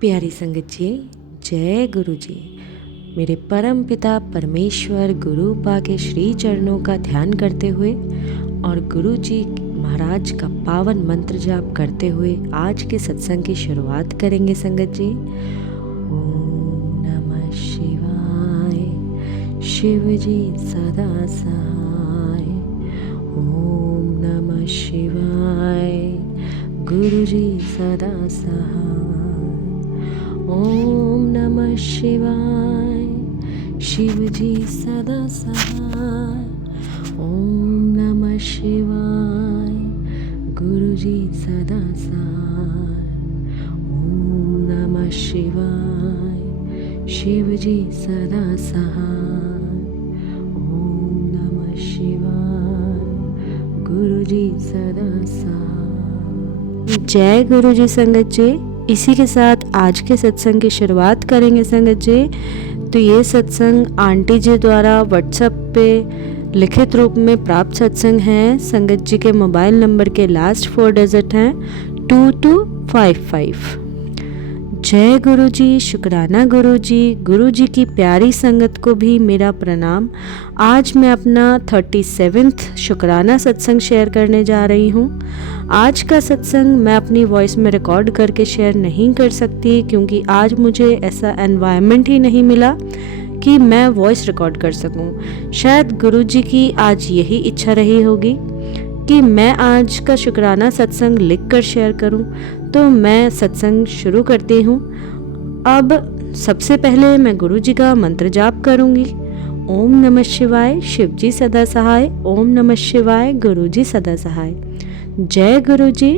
प्यारी संगत जी, जय गुरु जी। मेरे परम पिता परमेश्वर गुरु पा के श्री चरणों का ध्यान करते हुए और गुरु जी महाराज का पावन मंत्र जाप करते हुए आज के सत्संग की शुरुआत करेंगे संगत जी। ओम नमः शिवाय, शिव जी सदा सहाय। ओम नमः शिवाय, गुरु जी सदा सहाय। ओम नमः शिवाय, शिव जी सदा सहाय। ओम नमः शिवाय, गुरु जी सदा सहाय। ओम नमः शिवाय, शिव जी सदा सहाय। ओम नमः शिवाय, गुरु जी सदा सहाय। जय गुरु जी संगत जी। इसी के साथ आज के सत्संग की शुरुआत करेंगे संगत जी। तो ये सत्संग आंटी जी द्वारा व्हाट्सएप पे लिखित रूप में प्राप्त सत्संग है। संगत जी के मोबाइल नंबर के लास्ट 4 डिजिट हैं 2255। जय गुरु जी, शुक्राना गुरु जी। गुरु जी की प्यारी संगत को भी मेरा प्रणाम। आज मैं अपना 37वां शुक्राना सत्संग शेयर करने जा रही हूँ। आज का सत्संग मैं अपनी वॉइस में रिकॉर्ड करके शेयर नहीं कर सकती क्योंकि आज मुझे ऐसा एनवायरनमेंट ही नहीं मिला कि मैं वॉइस रिकॉर्ड कर सकूं। शायद गुरु जी की आज यही इच्छा रही होगी कि मैं आज का शुक्राना सत्संग लिख कर शेयर करूं। तो मैं सत्संग शुरू करती हूं। अब सबसे पहले मैं गुरु जी का मंत्र जाप करूंगी। ओम नमः शिवाय, शिव जी सदा सहाय। ओम नमः शिवाय, गुरु जी सदा सहाय। जय गुरु जी।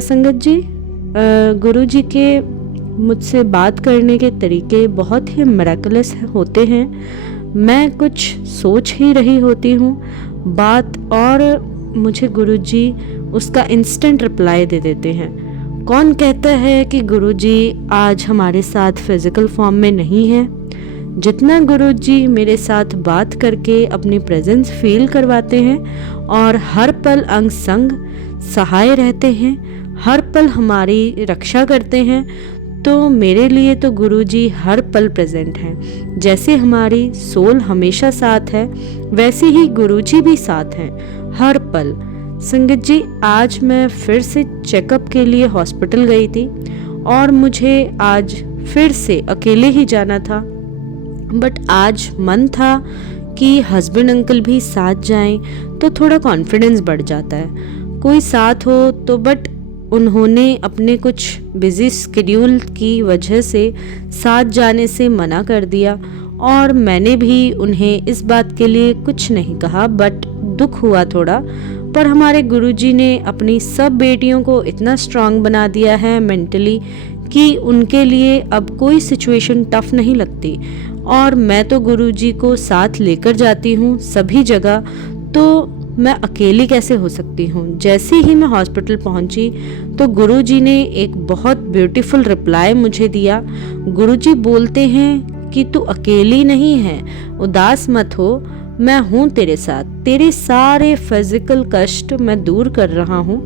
संगत जी, गुरु जी के मुझसे बात करने के तरीके बहुत ही मिरेकलस होते हैं। मैं कुछ सोच ही रही होती हूँ बात और मुझे गुरु जी उसका इंस्टेंट रिप्लाई दे देते हैं। कौन कहता है कि गुरु जी आज हमारे साथ फिजिकल फॉर्म में नहीं है। जितना गुरु जी मेरे साथ बात करके अपनी प्रेजेंस फील करवाते हैं और हर पल अंग संग सहाय रहते हैं, हर पल हमारी रक्षा करते हैं, तो मेरे लिए तो गुरु जी हर पल प्रेजेंट हैं। जैसे हमारी सोल हमेशा साथ है वैसे ही गुरु जी भी साथ हैं हर पल। संगत जी, आज मैं फिर से चेकअप के लिए हॉस्पिटल गई थी और मुझे आज फिर से अकेले ही जाना था। बट आज मन था कि हस्बैंड अंकल भी साथ जाएं तो थोड़ा कॉन्फिडेंस बढ़ जाता है, कोई साथ हो तो। बट उन्होंने अपने कुछ बिजी स्केड्यूल की वजह से साथ जाने से मना कर दिया और मैंने भी उन्हें इस बात के लिए कुछ नहीं कहा। बट दुख हुआ थोड़ा। पर हमारे गुरुजी ने अपनी सब बेटियों को इतना स्ट्रांग बना दिया है मेंटली कि उनके लिए अब कोई सिचुएशन टफ नहीं लगती। और मैं तो गुरुजी को साथ लेकर जाती हूँ सभी जगह, तो मैं अकेली कैसे हो सकती हूँ। जैसे ही मैं हॉस्पिटल पहुँची तो गुरुजी ने एक बहुत ब्यूटीफुल रिप्लाई मुझे दिया। गुरुजी बोलते हैं कि तू अकेली नहीं है, उदास मत हो, मैं हूँ तेरे साथ। तेरे सारे फिजिकल कष्ट मैं दूर कर रहा हूँ।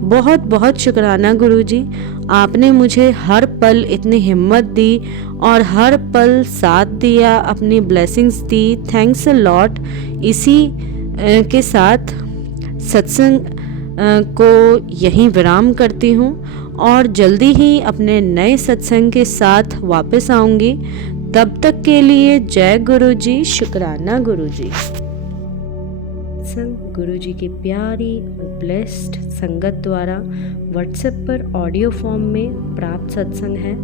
बहुत बहुत शुक्राना गुरुजी, आपने मुझे हर पल इतनी हिम्मत दी और हर पल साथ दिया, अपनी blessings the. Thanks a lot. इसी के साथ सत्संग को यहीं विराम करती हूँ और जल्दी ही अपने नए सत्संग के साथ वापस आऊँगी। तब तक के लिए जय गुरु जी, शुक्राना गुरु जी। गुरु जी की प्यारी और ब्लेस्ड संगत द्वारा व्हाट्सएप पर ऑडियो फॉर्म में प्राप्त सत्संग है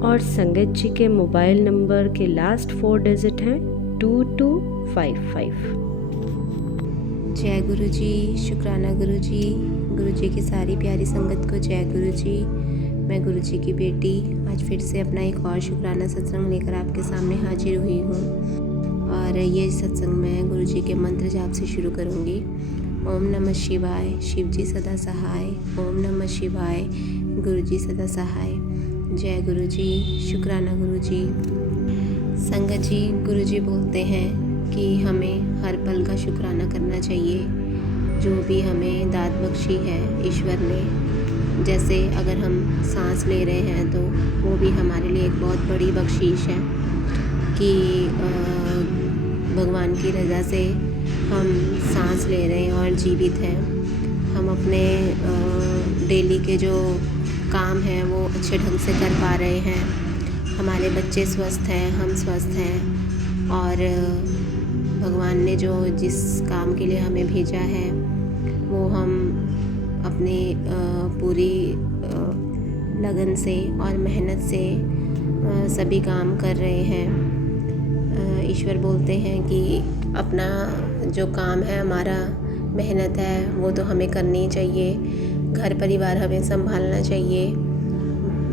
और संगत जी के मोबाइल नंबर के लास्ट 4 डिजिट हैं 2255। जय गुरु जी, शुक्राना गुरु जी। गुरु जी की सारी प्यारी संगत को जय गुरु जी। मैं गुरु जी की बेटी आज फिर से अपना एक और शुक्राना सत्संग लेकर आपके सामने हाजिर हुई हूँ और ये सत्संग मैं गुरु जी के मंत्र जाप से शुरू करूँगी। ओम नमः शिवाय, शिव जी सदा सहाय। ओम नमः शिवाय, गुरु जी सदा सहाय। जय गुरु जी, शुक्राना गुरु जी। संगत जी, गुरु जी बोलते हैं कि हमें हर पल का शुक्राना करना चाहिए जो भी हमें दात बख्शी है ईश्वर ने। जैसे अगर हम सांस ले रहे हैं तो वो भी हमारे लिए एक बहुत बड़ी बख्शीश है कि भगवान की रज़ा से हम सांस ले रहे हैं और जीवित हैं। हम अपने डेली के जो काम हैं वो अच्छे ढंग से कर पा रहे हैं। हमारे बच्चे स्वस्थ हैं, हम स्वस्थ हैं और भगवान ने जो जिस काम के लिए हमें भेजा है वो हम अपनी पूरी लगन से और मेहनत से सभी काम कर रहे हैं। ईश्वर बोलते हैं कि अपना जो काम है, हमारा मेहनत है, वो तो हमें करनी चाहिए, घर परिवार हमें संभालना चाहिए,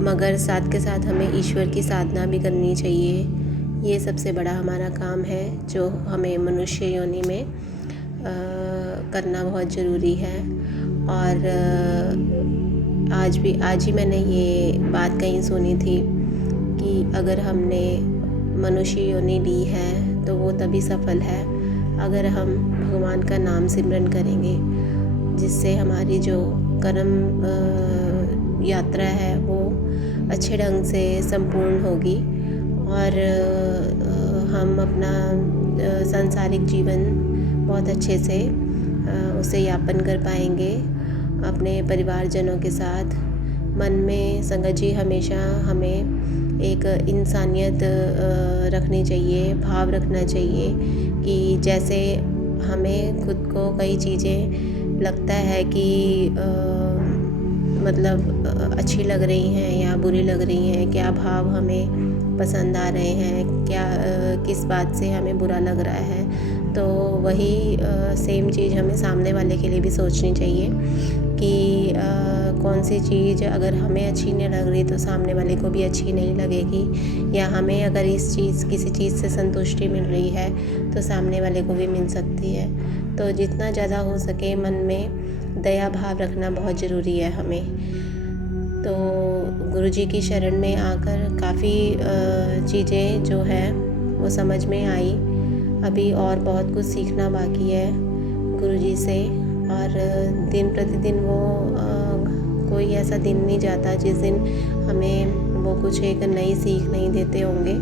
मगर साथ के साथ हमें ईश्वर की साधना भी करनी चाहिए। ये सबसे बड़ा हमारा काम है जो हमें मनुष्य योनि में करना बहुत ज़रूरी है। और आज ही मैंने ये बात कहीं सुनी थी कि अगर हमने मनुष्य योनि ली है तो वो तभी सफल है अगर हम भगवान का नाम सिमरन करेंगे, जिससे हमारी जो कर्म यात्रा है वो अच्छे ढंग से संपूर्ण होगी और हम अपना सांसारिक जीवन बहुत अच्छे से उसे यापन कर पाएंगे अपने परिवारजनों के साथ। मन में संगत जी हमेशा हमें एक इंसानियत रखनी चाहिए, भाव रखना चाहिए कि जैसे हमें खुद को कई चीज़ें लगता है कि मतलब अच्छी लग रही हैं या बुरी लग रही हैं, क्या भाव हमें पसंद आ रहे हैं, क्या किस बात से हमें बुरा लग रहा है, तो वही सेम चीज़ हमें सामने वाले के लिए भी सोचनी चाहिए कि कौन सी चीज़ अगर हमें अच्छी नहीं लग रही तो सामने वाले को भी अच्छी नहीं लगेगी, या हमें अगर किसी चीज़ से संतुष्टि मिल रही है तो सामने वाले को भी मिल सकती है। तो जितना ज़्यादा हो सके मन में दया भाव रखना बहुत ज़रूरी है हमें। तो गुरुजी की शरण में आकर काफ़ी चीज़ें जो है वो समझ में आई। अभी और बहुत कुछ सीखना बाकी है गुरुजी से, और दिन प्रतिदिन वो कोई ऐसा दिन नहीं जाता जिस दिन हमें वो कुछ एक नई सीख नहीं देते होंगे।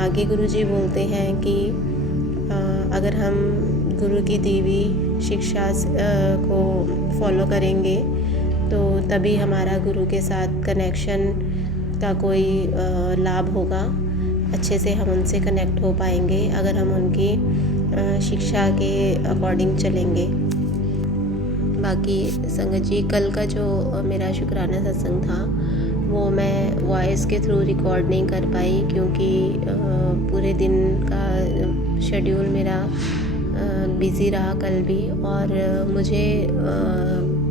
आगे गुरुजी बोलते हैं कि अगर हम गुरु की दी हुई शिक्षा को फॉलो करेंगे तो तभी हमारा गुरु के साथ कनेक्शन का कोई लाभ होगा, अच्छे से हम उनसे कनेक्ट हो पाएंगे अगर हम उनकी शिक्षा के अकॉर्डिंग चलेंगे। बाकी संगत जी, कल का जो मेरा शुक्राना सत्संग था वो मैं वॉइस के थ्रू रिकॉर्ड नहीं कर पाई क्योंकि पूरे दिन का शेड्यूल मेरा बिज़ी रहा कल भी, और मुझे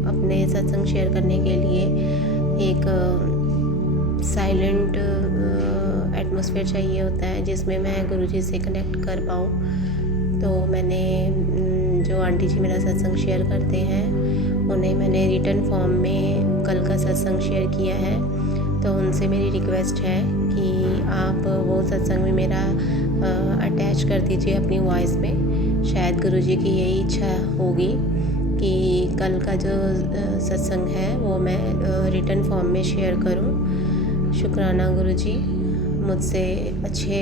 अपने सत्संग शेयर करने के लिए एक साइलेंट एटमॉस्फेयर चाहिए होता है जिसमें मैं गुरुजी से कनेक्ट कर पाऊँ। तो मैंने जो आंटी जी मेरा सत्संग शेयर करते हैं उन्हें मैंने रिटन फॉर्म में कल का सत्संग शेयर किया है। तो उनसे मेरी रिक्वेस्ट है कि आप वो सत्संग में मेरा अटैच कर दीजिए अपनी वॉइस में। शायद गुरुजी की यही इच्छा होगी कि कल का जो सत्संग है वो मैं रिटन फॉर्म में शेयर करूं। शुक्राना गुरुजी, मुझसे अच्छे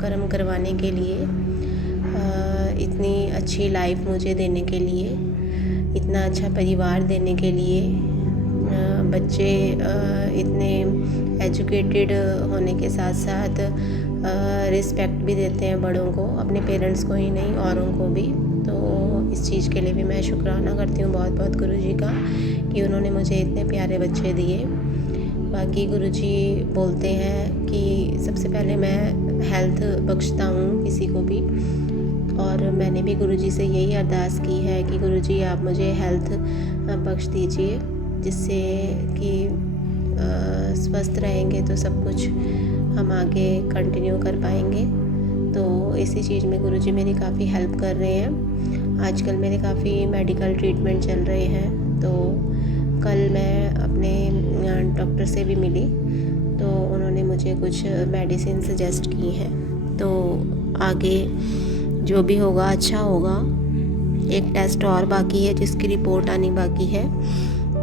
कर्म करवाने के लिए, इतनी अच्छी लाइफ मुझे देने के लिए, इतना अच्छा परिवार देने के लिए, बच्चे इतने एजुकेटेड होने के साथ साथ रिस्पेक्ट भी देते हैं बड़ों को, अपने पेरेंट्स को ही नहीं औरों को भी। तो इस चीज़ के लिए भी मैं शुक्राना करती हूँ बहुत बहुत गुरुजी का कि उन्होंने मुझे इतने प्यारे बच्चे दिए। बाकी गुरुजी बोलते हैं कि सबसे पहले मैं हेल्थ बख्शता हूँ किसी को भी, और मैंने भी गुरुजी से यही अरदास की है कि गुरुजी आप मुझे हेल्थ बख्श दीजिए, जिससे कि स्वस्थ रहेंगे तो सब कुछ हम आगे कंटिन्यू कर पाएंगे। तो इसी चीज़ में गुरुजी मेरी काफ़ी हेल्प कर रहे हैं। आजकल मेरे काफ़ी मेडिकल ट्रीटमेंट चल रहे हैं। तो कल मैं अपने डॉक्टर से भी मिली तो उन्होंने मुझे कुछ मेडिसिन सजेस्ट की हैं। तो आगे जो भी होगा अच्छा होगा। एक टेस्ट और बाकी है जिसकी रिपोर्ट आनी बाकी है,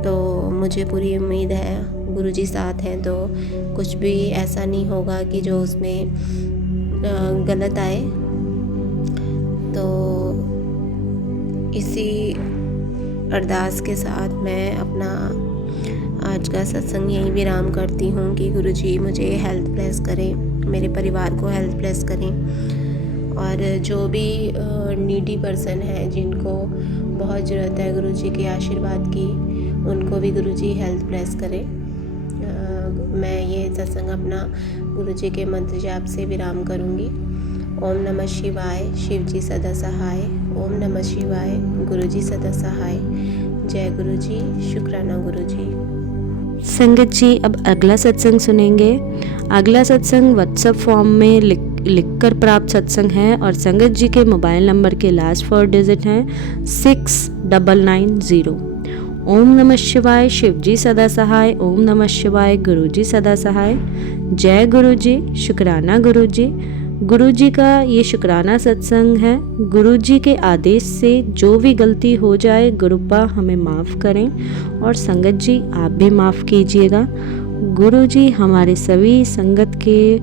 तो मुझे पूरी उम्मीद है गुरुजी साथ हैं तो कुछ भी ऐसा नहीं होगा कि जो उसमें गलत आए। तो इसी अरदास के साथ मैं अपना आज का सत्संग यहीं विराम करती हूँ कि गुरुजी मुझे हेल्थ ब्लेस करें, मेरे परिवार को हेल्थ ब्लेस करें, और जो भी नीडी पर्सन है जिनको बहुत ज़रूरत है गुरुजी के आशीर्वाद की, उनको भी गुरुजी हेल्थ ब्लेस करें। मैं ये सत्संग अपना गुरुजी के मंत्र जाप से विराम करूँगी। ओम नमः शिवाय, शिव जी सदा सहाय। ओम नमः शिवाय, गुरुजी सदा सहाय। जय गुरुजी, शुक्राना गुरुजी। संगत जी, अब अगला सत्संग सुनेंगे। अगला सत्संग व्हाट्सएप फॉर्म में लिखकर प्राप्त सत्संग है और संगत जी के मोबाइल नंबर के लास्ट 4 डिजिट हैं 6990। ओम नमः शिवाय, शिव जी सदा सहाय। ओम नमः शिवाय, गुरुजी सदा सहाय। जय गुरुजी, शुक्राना गुरुजी। गुरुजी का ये शुक्राना सत्संग है। गुरुजी के आदेश से जो भी गलती हो जाए गुरुपा हमें माफ़ करें और संगत जी आप भी माफ़ कीजिएगा। गुरुजी हमारे सभी संगत के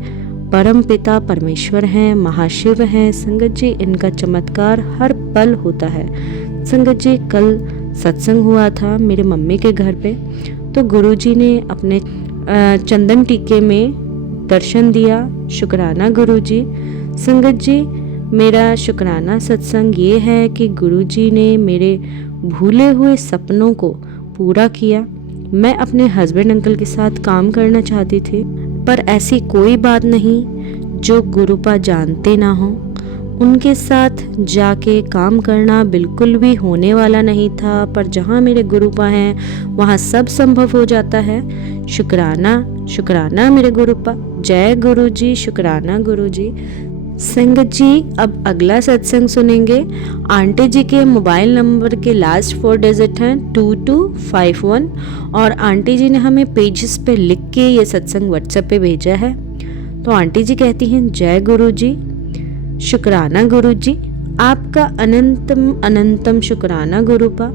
परम पिता परमेश्वर हैं, महाशिव हैं। संगत जी इनका चमत्कार हर पल होता है। संगत जी कल सत्संग हुआ था मेरे मम्मी के घर पे, तो गुरुजी ने अपने चंदन टीके में दर्शन दिया। शुक्राना गुरुजी। संगत जी मेरा शुक्राना सत्संग ये है कि गुरुजी ने मेरे भूले हुए सपनों को पूरा किया। मैं अपने हस्बैंड अंकल के साथ काम करना चाहती थी, पर ऐसी कोई बात नहीं जो गुरुपा जानते ना हो। उनके साथ जाके काम करना बिल्कुल भी होने वाला नहीं था, पर जहाँ मेरे गुरुपा हैं वहाँ सब संभव हो जाता है। शुक्राना शुक्राना मेरे गुरुपा। जय गुरुजी, शुक्राना गुरुजी। संगत जी अब अगला सत्संग सुनेंगे। आंटी जी के मोबाइल नंबर के लास्ट 4 डिजिट हैं 2251 और आंटी जी ने हमें पेजेस पे लिख के ये सत्संग व्हाट्सएप पे भेजा है। तो आंटी जी कहती हैं जय गुरुजी, शुक्राना गुरुजी। आपका अनंतम अनंतम शुक्राना गुरुपा।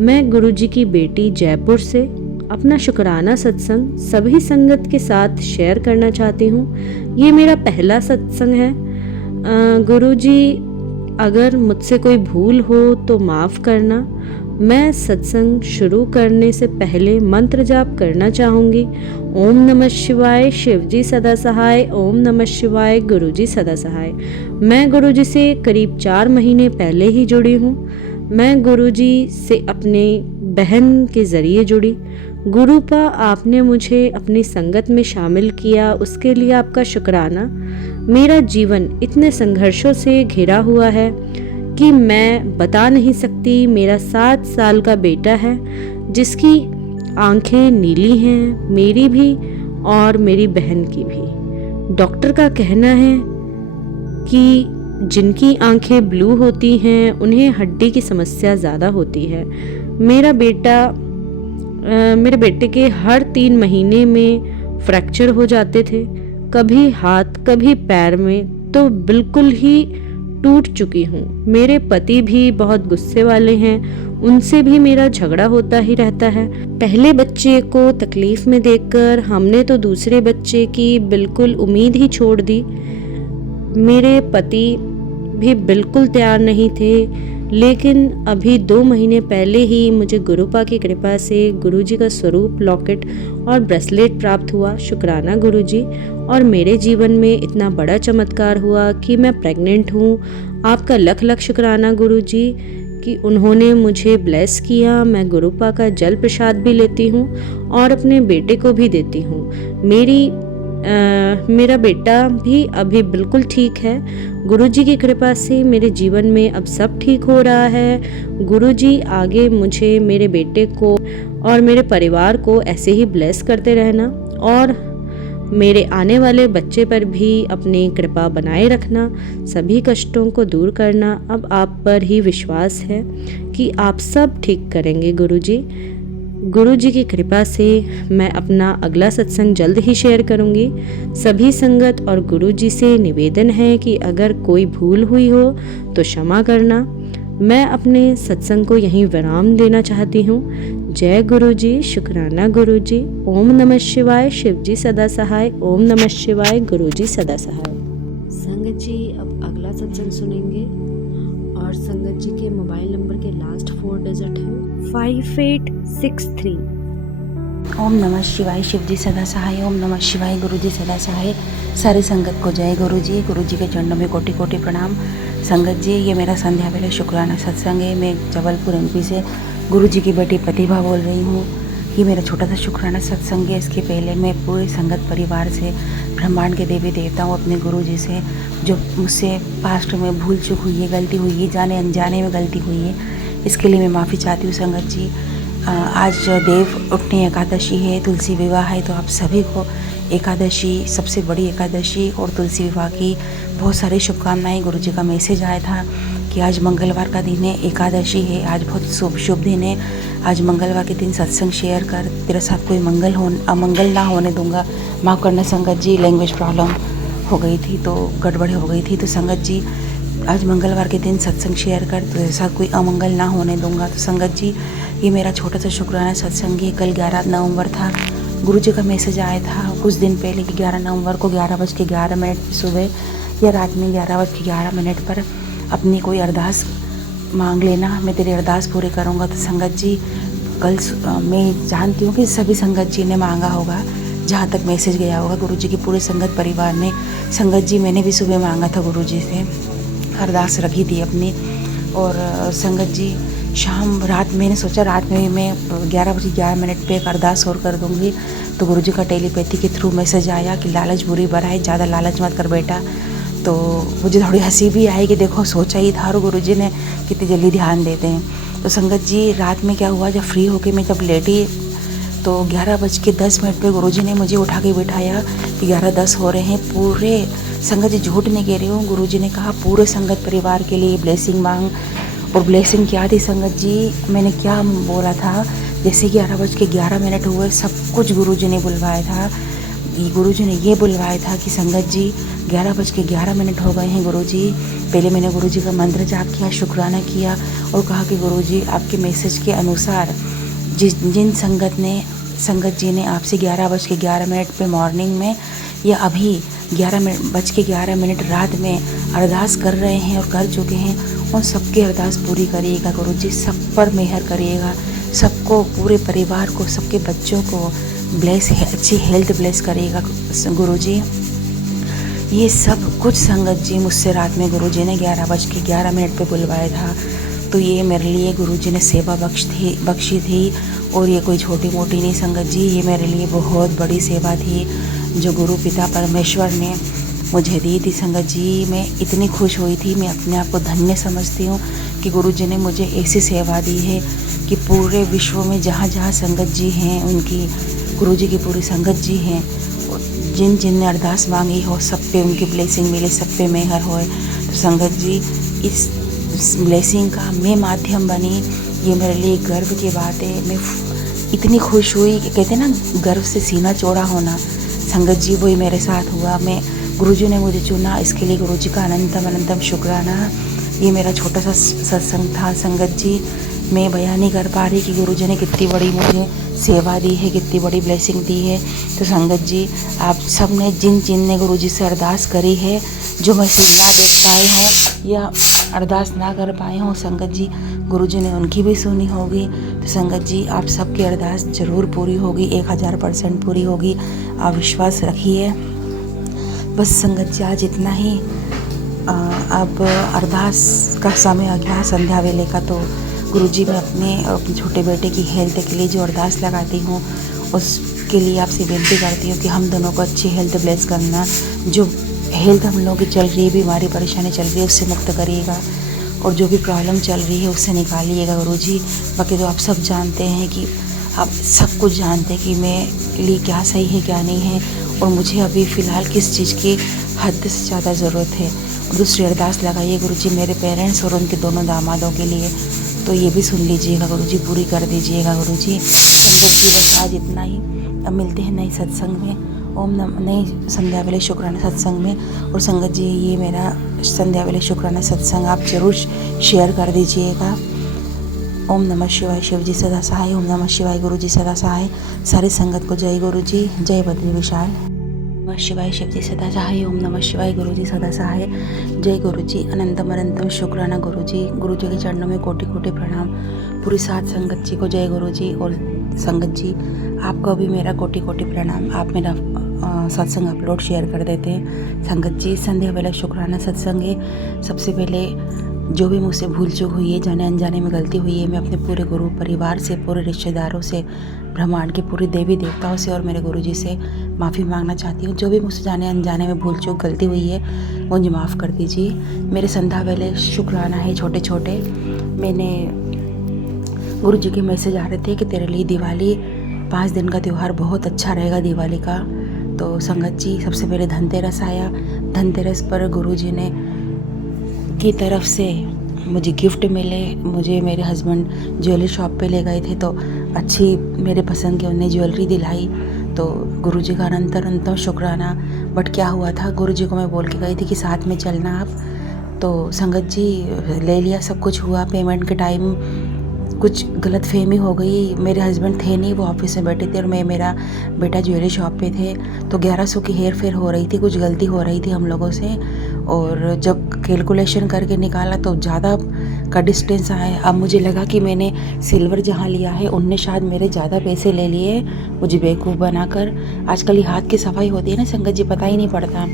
मैं गुरुजी की बेटी जयपुर से अपना शुक्राना सत्संग सभी संगत के साथ शेयर करना चाहती हूँ। ये मेरा पहला सत्संग है। गुरुजी अगर मुझसे कोई भूल हो तो माफ़ करना। मैं सत्संग शुरू करने से पहले मंत्र जाप करना चाहूँगी। ओम नमः शिवाय, शिव जी सदा सहाय। ओम नमः शिवाय, गुरुजी सदा सहाय। मैं गुरुजी से करीब 4 महीने पहले ही जुड़ी हूँ। मैं गुरुजी से अपने बहन के ज़रिए जुड़ी। गुरुपा आपने मुझे अपनी संगत में शामिल किया, उसके लिए आपका शुक्राना। मेरा जीवन इतने संघर्षों से घिरा हुआ है कि मैं बता नहीं सकती। मेरा 7 साल का बेटा है जिसकी आंखें नीली हैं, मेरी भी और मेरी बहन की भी। डॉक्टर का कहना है कि जिनकी आंखें ब्लू होती हैं उन्हें हड्डी की समस्या ज़्यादा होती है। मेरे बेटे के हर 3 महीने में फ्रैक्चर हो जाते थे, कभी हाथ कभी पैर में, तो बिल्कुल ही टूट चुकी हूँ। मेरे पति भी बहुत गुस्से वाले हैं, उनसे भी मेरा झगड़ा होता ही रहता है। पहले बच्चे को तकलीफ में देखकर हमने तो दूसरे बच्चे की बिल्कुल उम्मीद ही छोड़ दी। मेरे पति भी बिल्कुल तैयार नहीं थे, लेकिन अभी 2 महीने पहले ही मुझे गुरुपा की कृपा से गुरुजी का स्वरूप लॉकेट और ब्रेसलेट प्राप्त हुआ। शुक्राना गुरुजी। और मेरे जीवन में इतना बड़ा चमत्कार हुआ कि मैं प्रेग्नेंट हूँ। आपका लख लख शुक्राना गुरुजी कि उन्होंने मुझे ब्लेस किया। मैं गुरुपा का जल प्रसाद भी लेती हूँ और अपने बेटे को भी देती हूँ। मेरा बेटा भी अभी बिल्कुल ठीक है। गुरुजी की कृपा से मेरे जीवन में अब सब ठीक हो रहा है। गुरुजी आगे मुझे, मेरे बेटे को और मेरे परिवार को ऐसे ही ब्लेस करते रहना और मेरे आने वाले बच्चे पर भी अपनी कृपा बनाए रखना, सभी कष्टों को दूर करना। अब आप पर ही विश्वास है कि आप सब ठीक करेंगे गुरुजी। गुरुजी की कृपा से मैं अपना अगला सत्संग जल्द ही शेयर करूंगी। सभी संगत और गुरुजी से निवेदन है कि अगर कोई भूल हुई हो तो क्षमा करना। मैं अपने सत्संग को यहीं विराम देना चाहती हूँ। जय गुरु जी, शुक्राना गुरु जी। ओम नमः शिवाय, शिव जी सदा सहाय। ओम नमः शिवाय, गुरु जी सदा सहाय। संगत जी अब अगला सत्संग सुनेंगे और संगत जी के मोबाइल नंबर के लास्ट 4 डिजिट हैं 5863। ओम नमः शिवाय, शिव जी सदा सहाय। ओम नमः शिवाय, गुरु जी सदा सहाय। सारी संगत को जय गुरु जी के चरणों में कोटि कोटि प्रणाम। संगत जी, ये मेरा संध्या वेले शुक्राना सत्संग है। मैं जबलपुर एमपी से गुरु जी की बेटी प्रतिभा बोल रही हूँ। ये मेरा छोटा सा शुक्राना सत्संग है। इसके पहले मैं पूरे संगत परिवार से, ब्रह्मांड के देवी देवताओं, अपने गुरु जी से जो मुझसे पास्ट में भूल चूक हुई है, गलती हुई है, जाने अनजाने में गलती हुई है, इसके लिए मैं माफ़ी चाहती हूँ। संगत जी, आज देव उठनी एकादशी है, तुलसी विवाह है, तो आप सभी को एकादशी, सबसे बड़ी एकादशी और तुलसी विवाह की बहुत सारी शुभकामनाएं। गुरु जी का मैसेज आया था कि आज मंगलवार का दिन है, एकादशी है, आज बहुत शुभ दिन है। आज मंगलवार के दिन सत्संग शेयर कर, तेरे साथ कोई अमंगल ना होने दूंगा। माफ़ करना संगत जी, लैंग्वेज प्रॉब्लम हो गई थी तो गड़बड़ हो गई थी। तो संगत जी, आज मंगलवार के दिन सत्संग शेयर कर, तेरे साथ कोई अमंगल ना होने दूंगा। तो संगत जी, ये मेरा छोटा सा शुक्राना सत्संग है। कल 11 नवंबर था। गुरु जी का मैसेज आया था कुछ दिन पहले कि 11 नवंबर को 11:11 सुबह या रात में 11:11 पर अपनी कोई अरदास मांग लेना, मैं तेरी अरदास पूरी करूँगा। तो संगत जी, कल मैं जानती हूँ कि सभी संगत जी ने मांगा होगा, जहाँ तक मैसेज गया होगा गुरु जी की पूरे संगत परिवार ने। संगत जी, मैंने भी सुबह मांगा था गुरु जी से, अरदास रखी थी अपनी। और संगत जी, रात मैंने सोचा रात में मैं 11:11 पे एक अरदास और कर दूँगी। तो गुरु जी का टेलीपैथी के थ्रू मैसेज आया कि लालच बुरी बला है, ज़्यादा लालच मत कर बेटा। तो मुझे थोड़ी हंसी भी आई कि देखो, सोचा ही था और गुरु जी ने कितनी जल्दी ध्यान देते हैं। तो संगत जी, रात में क्या हुआ, जब फ्री होके मैं जब लेटी तो 11:10 पे गुरु जी ने मुझे उठा के बिठाया कि 11:10 हो रहे हैं। पूरे संगत जी, झूठ नहीं कह रही हूँ, गुरु जी ने कहा पूरे संगत परिवार के लिए ब्लेसिंग मांग। और ब्लेसिंग क्या थी संगत जी, मैंने क्या बोला था, जैसे 11:11 हुए, सब कुछ गुरु जी ने बुलवाया था। गुरु जी ने ये बुलवाया था कि संगत जी 11:11 हो गए हैं गुरु जी। पहले मैंने गुरु जी का मंत्र जाप किया, शुक्राना किया और कहा कि गुरु जी, आपके मैसेज के अनुसार जिन संगत जी ने आपसे 11:11 पे मॉर्निंग में या अभी 11:11 रात में अरदास कर रहे हैं और कर चुके हैं, उन सबकी अरदास पूरी करिएगा गुरु जी। सब पर मेहर करिएगा, सबको, पूरे परिवार को, सबके बच्चों को अच्छी हेल्थ ब्लेस करिएगा गुरु जी। ये सब कुछ संगत जी मुझसे रात में गुरु जी ने 11:11 पे बुलवाया था। तो ये मेरे लिए गुरु जी ने सेवा बख्शी थी और ये कोई छोटी मोटी नहीं संगत जी, ये मेरे लिए बहुत बड़ी सेवा थी जो गुरु पिता परमेश्वर ने मुझे दी थी संगत जी। मैं इतनी खुश हुई थी, मैं अपने आप को धन्य समझती हूँ कि गुरु जी ने मुझे ऐसी सेवा दी है कि पूरे विश्व में जहाँ जहाँ संगत जी हैं, उनकी गुरु जी की पूरी संगत जी हैं, जिन ने अरदास मांगी हो, सब पे उनकी ब्लेसिंग मिले, सब पे मेहर होए। तो संगत जी, इस ब्लेसिंग का मैं माध्यम बनी, ये मेरे लिए गर्व की बात है। मैं इतनी खुश हुई कि कहते हैं ना, गर्व से सीना चौड़ा होना, संगत जी वही मेरे साथ हुआ। मैं गुरु जी ने मुझे चुना, इसके लिए गुरु जी का अनंतम शुक्राना। ये मेरा छोटा सा सत्संग था संगत जी। मैं बयान नहीं कर पा रही कि गुरु जी ने कितनी बड़ी मुझे सेवा दी है, कितनी बड़ी ब्लेसिंग दी है। तो संगत जी, आप सब ने जिन ने गुरु जी से अरदास करी है, जो मैसेज ना देख पाए हों या अरदास ना कर पाए हों, संगत जी गुरु जी ने उनकी भी सुनी होगी। तो संगत जी, आप सबकी अरदास ज़रूर पूरी होगी, 1000% पूरी होगी, आप विश्वास रखिए। बस संगत जी, आज इतना ही। अब अरदास का समय आ गया संध्या वेले का। तो गुरु जी, मैं अपने छोटे बेटे की हेल्थ के लिए जो अरदास लगाती हूँ, उसके लिए आपसे विनती करती हूँ कि हम दोनों को अच्छी हेल्थ ब्लेस करना। जो हेल्थ हम लोगों की चल रही है, बीमारी परेशानी चल रही है, उससे मुक्त करिएगा और जो भी प्रॉब्लम चल रही है उससे निकालिएगा गुरु जी। बाकी तो आप सब जानते हैं कि आप सब कुछ जानते हैं कि मेरे लिए क्या सही है क्या नहीं है, और मुझे अभी फ़िलहाल किस चीज़ की हद से ज़्यादा ज़रूरत है। और दूसरी अरदास लगाइए गुरु जी मेरे पेरेंट्स और उनके दोनों दामादों के लिए, तो ये भी सुन लीजिएगा गुरु जी, पूरी कर दीजिएगा गुरु जी। संगत जी, बस आज इतना ही। अब मिलते हैं नए सत्संग में, नई संध्या वेले शुक्राना सत्संग में। और संगत जी, ये मेरा संध्या वेले शुक्राना सत्संग आप ज़रूर शेयर कर दीजिएगा। ओम नमः शिवाय शिव जी सदा सहाय। ओम नमः शिवाय गुरु जी सदा सहाय। सारी संगत को जय गुरु जी, जय बद्री विशाल। नमः शिवाय शिव जी सदा सहाय। ओम नमः शिवाय गुरु जी सदा सहाय। जय गुरु जी, अनंतम अनंतम शुक्राना गुरु जी के चरणों में कोटि कोटि प्रणाम। पूरी सात संगत जी को जय गुरु जी। और संगत जी, आपको भी मेरा कोटि कोटि प्रणाम। आप मेरा सत्संग अपलोड शेयर कर देते हैं। संगत जी, संध्या वेला शुक्राना सत्संग है। सबसे पहले जो भी मुझसे भूल चूक हुई है, जाने अनजाने में गलती हुई है, मैं अपने पूरे गुरु परिवार से, पूरे रिश्तेदारों से, ब्रह्मांड के पूरे देवी देवताओं से और मेरे गुरुजी से माफ़ी मांगना चाहती हूँ। जो भी मुझसे जाने अनजाने में भूल चूक गलती हुई है, मुझे माफ़ कर दीजिए। मेरे संध्या वेले शुक्राना है छोटे छोटे। मैंने गुरुजी के मैसेज आ रहे थे कि तेरे लिए दिवाली 5 दिन का त्यौहार बहुत अच्छा रहेगा दिवाली का। तो संगत जी, सबसे पहले धनतेरस आया। धनतेरस पर गुरुजी ने की तरफ से मुझे गिफ्ट मिले। मुझे मेरे हस्बैंड ज्वेलरी शॉप पे ले गए थे, तो अच्छी मेरे पसंद की उन्हें ज्वेलरी दिलाई। तो गुरुजी का अनंत शुक्राना। बट क्या हुआ था, गुरुजी को मैं बोल के गई थी कि साथ में चलना आप। तो संगत जी, ले लिया, सब कुछ हुआ। पेमेंट के टाइम कुछ गलत फहमी हो गई। मेरे हस्बैंड थे नहीं, वो ऑफिस में बैठे थे और मेरा बेटा ज्वेलरी शॉप पे थे। तो 1100 की हेर फेर हो रही थी, कुछ गलती हो रही थी हम लोगों से। और जब कैलकुलेशन करके निकाला तो ज़्यादा का डिस्टेंस आया। अब मुझे लगा कि मैंने सिल्वर जहाँ लिया है उनने शायद मेरे ज़्यादा पैसे ले लिए, मुझे बेवकूफ़ बनाकर। आजकल ये हाथ की सफाई होती है ना संगत जी, पता ही नहीं पड़ता।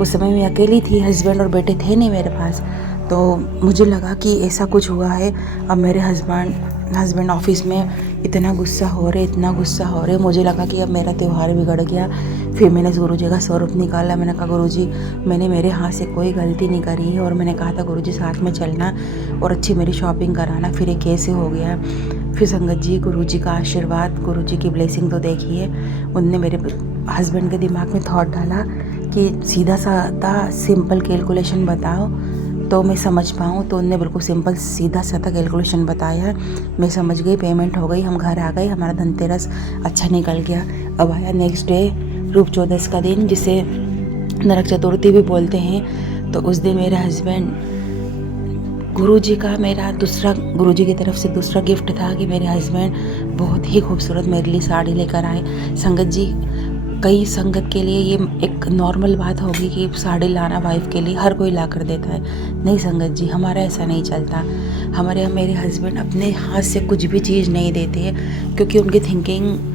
उस समय मैं अकेली थी, हस्बैंड और बेटे थे नहीं मेरे पास। तो मुझे लगा कि ऐसा कुछ हुआ है। अब मेरे हस्बैंड ऑफिस में इतना गुस्सा हो रहे, मुझे लगा कि अब मेरा त्यौहार बिगड़ गया। फिर मैंने गुरुजी का स्वरूप निकाला। मैंने कहा, गुरुजी, मैंने मेरे हाथ से कोई गलती नहीं करी है। और मैंने कहा था, गुरुजी साथ में चलना और अच्छी मेरी शॉपिंग कराना। फिर ये कैसे हो गया। फिर संगत जी, गुरुजी का आशीर्वाद, गुरुजी की ब्लेसिंग तो देखिए। उनने मेरे हस्बैंड के दिमाग में थॉट डाला कि सीधा साधा सिंपल कैलकुलेशन बताओ तो मैं समझ पाऊँ। तो उनने बिल्कुल सिंपल सीधा साधा कैलकुलेशन बताया। मैं समझ गई, पेमेंट हो गई, हम घर आ गए। हमारा धनतेरस अच्छा निकल गया। अब आया नेक्स्ट डे, रूप चौदस का दिन, जिसे नरक चतुर्थी भी बोलते हैं। तो उस दिन मेरे हस्बैंड गुरुजी का मेरा गुरुजी की तरफ से दूसरा गिफ्ट था कि मेरे हस्बैंड बहुत ही खूबसूरत मेरे लिए साड़ी लेकर आए। संगत जी, कई संगत के लिए ये एक नॉर्मल बात होगी कि साड़ी लाना वाइफ के लिए हर कोई ला कर देता है। नहीं संगत जी, हमारा ऐसा नहीं चलता। हमारे यहाँ मेरे हस्बैंड अपने हाथ से कुछ भी चीज़ नहीं देते हैं, क्योंकि उनकी थिंकिंग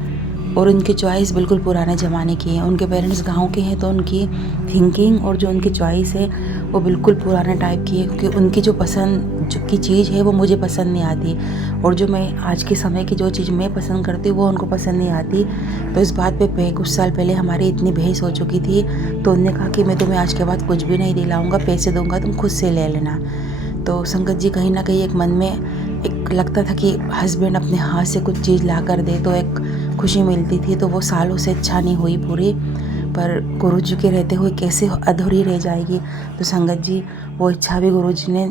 और उनकी चॉइस बिल्कुल पुराने ज़माने की है। उनके पेरेंट्स गांव के हैं, तो उनकी थिंकिंग और जो उनकी चॉइस है वो बिल्कुल पुराने टाइप की है। क्योंकि उनकी जो पसंद की चीज़ है वो मुझे पसंद नहीं आती, और जो मैं आज के समय की जो चीज़ मैं पसंद करती हूँ वो उनको पसंद नहीं आती। तो इस बात पे कुछ साल पहले हमारी इतनी बहस हो चुकी थी। तो उन्होंने कहा कि मैं तुम्हें आज के बाद कुछ भी नहीं दिलाऊंगा, पैसे दूंगा, तुम खुद से ले लेना। तो संगत जी, कहीं ना कहीं एक मन में एक लगता था कि हस्बैंड अपने हाथ से कुछ चीज़ ला कर दे तो एक खुशी मिलती थी। तो वो सालों से इच्छा नहीं हुई पूरी, पर गुरुजी के रहते हुए कैसे अधूरी रह जाएगी। तो संगत जी, वो इच्छा भी गुरुजी ने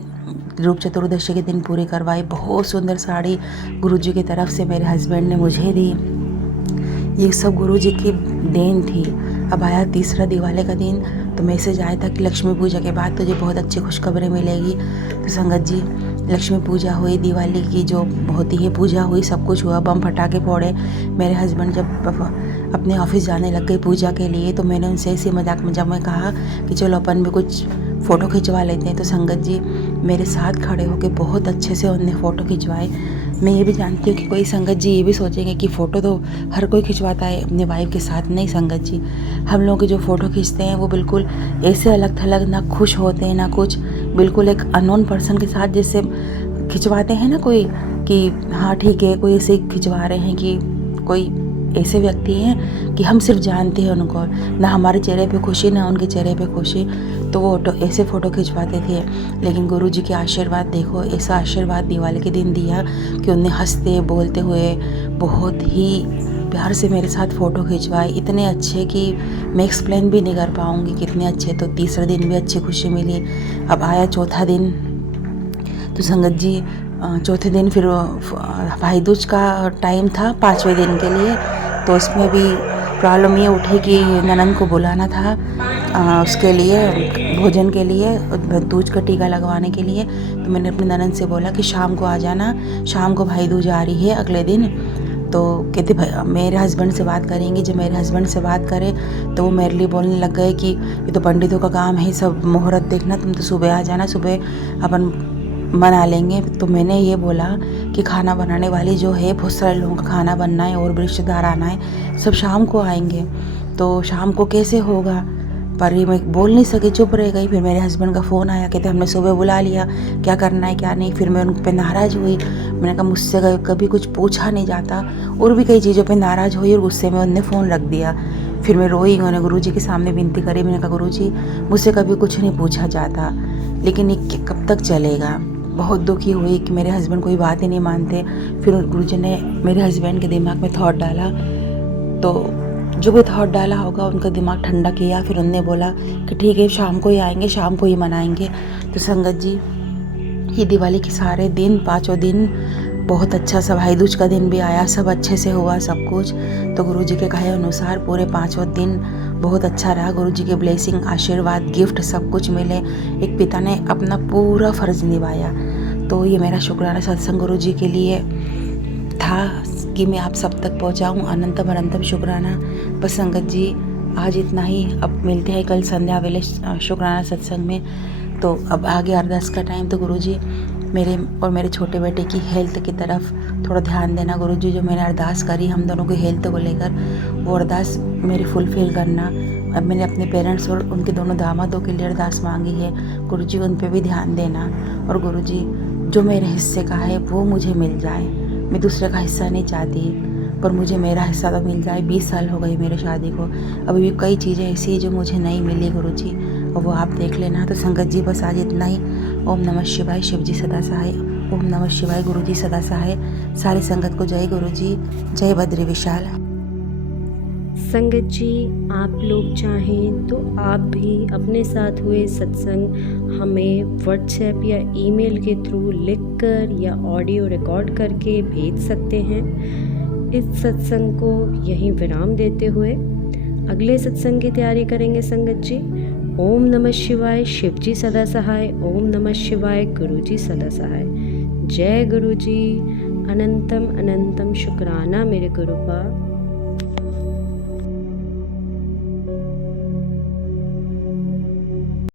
रूप चतुर्दशी के दिन पूरी करवाई। बहुत सुंदर साड़ी गुरुजी की तरफ से मेरे हस्बैंड ने मुझे दी। ये सब गुरुजी की देन थी। अब आया तीसरा दिवाली का दिन, तो मैसेज आया था कि लक्ष्मी पूजा के बाद तुझे बहुत अच्छी खुशखबरी मिलेगी। तो संगत जी, लक्ष्मी पूजा हुई, दिवाली की जो होती है पूजा हुई, सब कुछ हुआ, बम फटाके फोड़े। मेरे हस्बैंड जब अपने ऑफिस जाने लग गए पूजा के लिए, तो मैंने उनसे इसी मजाक में कहा कि चलो अपन भी कुछ फ़ोटो खिंचवा लेते हैं। तो संगत जी मेरे साथ खड़े होकर बहुत अच्छे से उन्होंने फ़ोटो खिंचवाए। मैं ये भी जानती हूँ कि कोई संगत जी ये भी सोचेंगे कि फ़ोटो तो हर कोई खिंचवाता है अपने वाइफ के साथ। नहीं संगत जी, हम लोग के जो फ़ोटो खींचते हैं वो बिल्कुल ऐसे अलग थलग, ना खुश होते हैं ना कुछ, बिल्कुल एक अननोन पर्सन के साथ जैसे खिंचवाते हैं ना कोई, कि हाँ ठीक है, कोई ऐसे खिंचवा रहे हैं कि कोई ऐसे व्यक्ति हैं कि हम सिर्फ जानते हैं उनको, ना हमारे चेहरे पे खुशी ना उनके चेहरे पे खुशी। तो वो ऐसे फ़ोटो खिंचवाते थे। लेकिन गुरुजी के आशीर्वाद देखो, ऐसा आशीर्वाद दिवाली के दिन दिया कि उन्हें हंसते बोलते हुए बहुत ही प्यार से मेरे साथ फ़ोटो खिंचवाए, इतने अच्छे कि मैं एक्सप्लेन भी नहीं कर पाऊँगी कितने अच्छे। तो तीसरे दिन भी अच्छी खुशी मिली। अब आया चौथा दिन। तो संगत जी, चौथे दिन फिर भाई दूज का टाइम था 5वें दिन के लिए। तो उसमें भी प्रॉब्लम ये उठी कि ननंद को बुलाना था। उसके लिए भोजन के लिए दूज का टीका लगवाने के लिए। तो मैंने अपनी ननद से बोला कि शाम को आ जाना, शाम को भाई दूज आ रही है अगले दिन। तो कहते मेरे हस्बैंड से बात करेंगी। जब मेरे हस्बैंड से बात करे तो वो मेरे लिए बोलने लग गए कि ये तो पंडितों का काम है सब मुहूर्त देखना, तुम तो सुबह आ जाना, सुबह अपन बना लेंगे। तो मैंने ये बोला कि खाना बनाने वाली जो है, बहुत सारे लोगों का खाना बनना है और भी रिश्तेदार आना है, सब शाम को आएंगे, तो शाम को कैसे होगा। पर ये मैं बोल नहीं सकी, चुप रह गई। फिर मेरे हस्बैंड का फ़ोन आया, कहते हमने सुबह बुला लिया, क्या करना है क्या नहीं। फिर मैं उन पर नाराज़ हुई। मैंने कहा मुझसे कभी कुछ पूछा नहीं जाता, और भी कई चीज़ों पे नाराज़ हुई और गुस्से में उन्होंने फ़ोन रख दिया। फिर मैं रोई, उन्होंने गुरुजी के सामने विनती करी। मैंने कहा गुरुजी मुझसे कभी कुछ नहीं पूछा जाता, लेकिन ये कब तक चलेगा। बहुत दुखी हुई कि मेरे हस्बैंड कोई बात ही नहीं मानते। फिर गुरुजी ने मेरे हस्बैंड के दिमाग में थॉट डाला, तो जो भी थॉट डाला होगा उनका दिमाग ठंडा किया। फिर उनने बोला कि ठीक है शाम को ही आएंगे, शाम को ही मनाएंगे। तो संगत जी, ये दिवाली के सारे दिन, 5 दिन बहुत अच्छा सा, भाई दूज का दिन भी आया, सब अच्छे से हुआ सब कुछ। तो गुरुजी के कहे अनुसार पूरे 5 दिन बहुत अच्छा रहा। गुरुजी के ब्लेसिंग, आशीर्वाद, गिफ्ट सब कुछ मिले। एक पिता ने अपना पूरा फ़र्ज़ निभाया। तो ये मेरा शुक्राना सत्संग गुरुजी के लिए था कि मैं आप सब तक पहुंचाऊं। अनंतम अनंतम शुक्राना। बस संगत जी, आज इतना ही। अब मिलते हैं कल संध्या वेले शुक्राना सत्संग में। तो अब आगे अरदास का टाइम। तो गुरुजी मेरे और मेरे छोटे बेटे की हेल्थ की तरफ थोड़ा ध्यान देना। गुरुजी जो मैंने अरदास करी हम दोनों की हेल्थ को लेकर, वो अरदास मेरी फुलफ़िल करना। अब मैंने अपने पेरेंट्स और उनके दोनों दामादों के लिए अरदास मांगी है। गुरुजी उन पर भी ध्यान देना। और गुरुजी जो मेरे हिस्से का है वो मुझे मिल जाए। मैं दूसरे का हिस्सा नहीं चाहती, पर मुझे मेरा हिस्सा तो मिल जाए। 20 साल हो गए मेरे शादी को, अभी भी कई चीज़ें ऐसी हैं जो मुझे नहीं मिली गुरुजी, और वो आप देख लेना। तो संगत जी बस आज इतना ही। ओम नमः शिवाय, शिव जी सदा सहाय। ओम नमः शिवाय, गुरुजी सदा सहाय। सारी संगत को जय गुरुजी, जय बद्री विशाल। संगत जी, आप लोग चाहें तो आप भी अपने साथ हुए सत्संग हमें व्हाट्सएप या ईमेल के थ्रू लिखकर या ऑडियो रिकॉर्ड करके भेज सकते हैं। इस सत्संग को यहीं विराम देते हुए अगले सत्संग की तैयारी करेंगे संगत जी। ओम नमः शिवाय, शिव जी सदा सहाय। ओम नमः शिवाय, गुरु जी सदा सहाय। जय गुरु जी। अनंतम अनंतम शुक्राना मेरे गुरुपा।